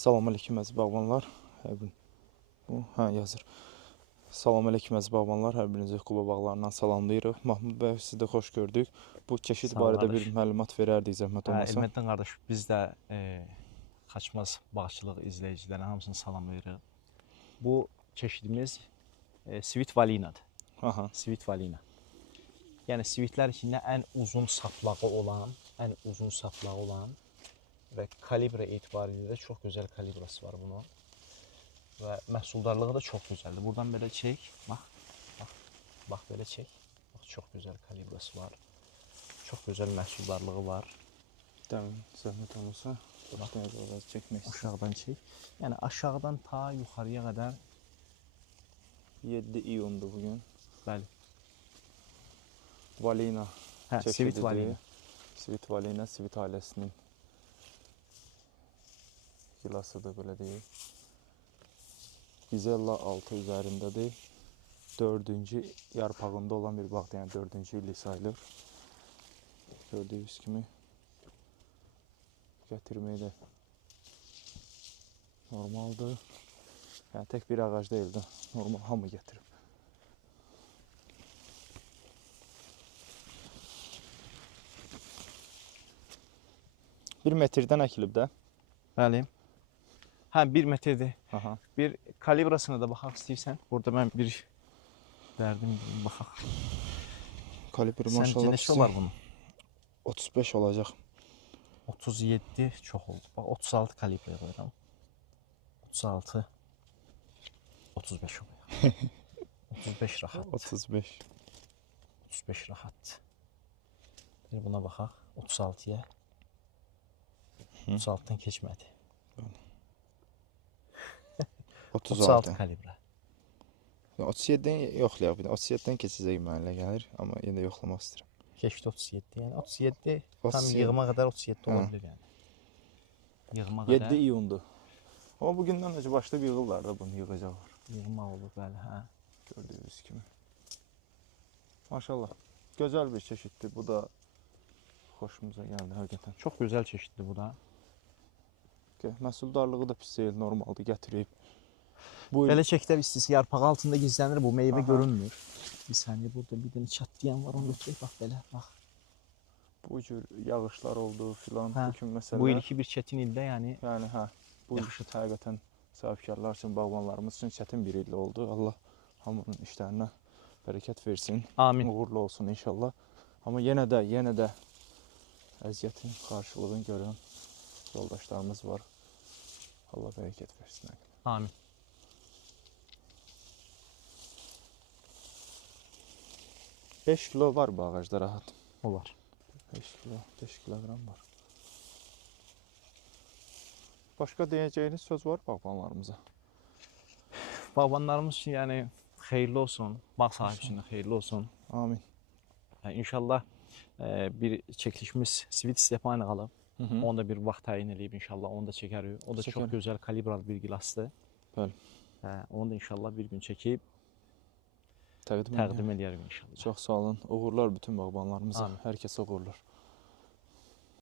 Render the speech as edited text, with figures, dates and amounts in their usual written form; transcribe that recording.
Salam aleyküm əziz bağbanlar. Hər bir yazır. Salam aleyküm əziz bağbanlar. Hər birinizi Quba bağlarından salamlayırıq. Mahmud bəy, sizi də xoş gördük. Bu çeşid barədə bir məlumat verərdik zəhmət olmasa. Elmətdən qardaş, biz də Xaçmaz bağçılıq izləyicilərinə hamısını salamlayırıq. Bu çeşidimiz Svit Valinadır. Svit Valina. Yəni svitlər içində ən uzun saplağı olan və kalibra etibarilə də çox gözəl kalibrası var bunun. Və məhsuldarlığı da çox gözəldir. Buradan belə çək, bax belə çək. Bax, çox gözəl kalibrası var. Çox gözəl məhsuldarlığı var. Dəmin zəhmət olmasa, biraz çəkmək istəyir. Aşağıdan çək. Yəni aşağıdan ta yuxarıya qədər 7 iyundur bugün. Bəli. Valina çeşididir. Svit Valina. Svit Valina, Svit ailəsinin gilasıdır, belə deyil. Gizella 6 üzərindədir. 4-cü yarpağında olan bir bağdır, yəni 4-cü illik sayılır. Gördüyünüz kimi gətirməyi də normaldır. Yəni tək bir ağac deyildi, normal hamı gətirib. Bir metrdən əkilib də. Bəli. 1 metrdir. Bir kalibrasına da baxaq istəyirsən. Burada mən bir dərdim baxaq. Kalibri maşallah. Səncə neçə olar bunun? 35 olacaq. 37 çox oldu. Bax 36 kalibraya qoyuram. 36 35 oluyor. 35 rahat. 35 rahat. Bir buna baxaq. 36'ya. 36'dan keçmədi. 36 kalibra. 37'den yoxlayaq bir də. 37'den keçəcək mənlə gəlir, amma yenə də yoxlamaq istəyirəm. Keçdi 37. Yəni 37 tam yığıma qədər 37 ola bilər yəni. Yığıma qədər 7 iyundur. Amma bugündən öncə başlayıb yığırlar da bunu yığacaqlar. Yığma olur bəli, hə. Gördüyünüz kimi. Maşallah. Gözəl bir çeşiddir. Bu da xoşumuza gəldi həqiqətən. Çox gözəl çeşiddir bu da. Məhsuldarlığı da pis deyil, normaldır, gətirib. Belə çəkdə istisi yarpağı altında gizlənir, bu meyvə görünmür. Bir saniyə, burada bir dənə çatlayan var, onu götürək, bax belə, bax. Bu cür yağışlar oldu filan, bu kimi məsələlər. Bu ilki bir çətin ildə, yəni. Yəni, bu həqiqətən sahibkarlar üçün, bağbanlarımız üçün çətin bir il oldu. Allah hamının işlərinə bərəkət versin. Amin. Uğurlu olsun inşallah. Amma yenə də əziyyətin qarşılığını görən yoldaşlarımız var. Allah bərəkət versin. Amin. Beş kilo var bu ağacda rahat. O var. 5 kilogram var. Başqa deyəcəyiniz söz var bağbanlarımıza? Bağbanlarımız üçün yəni xeyirli olsun, bağ sahibçinin xeyirli olsun. Amin. İnşallah bir çəkilişimiz Svit Stepani qalıb. Onu da bir vaxt təyin edib inşallah, onu da çəkərik. O da çox gözəl kalibralı bir gilasdır. Bəli. Onu da inşallah bir gün çəkib təqdim edərik inşallah. Çox sağ olun. Uğurlar bütün bağbanlarımıza. Hər kəsə uğurlar.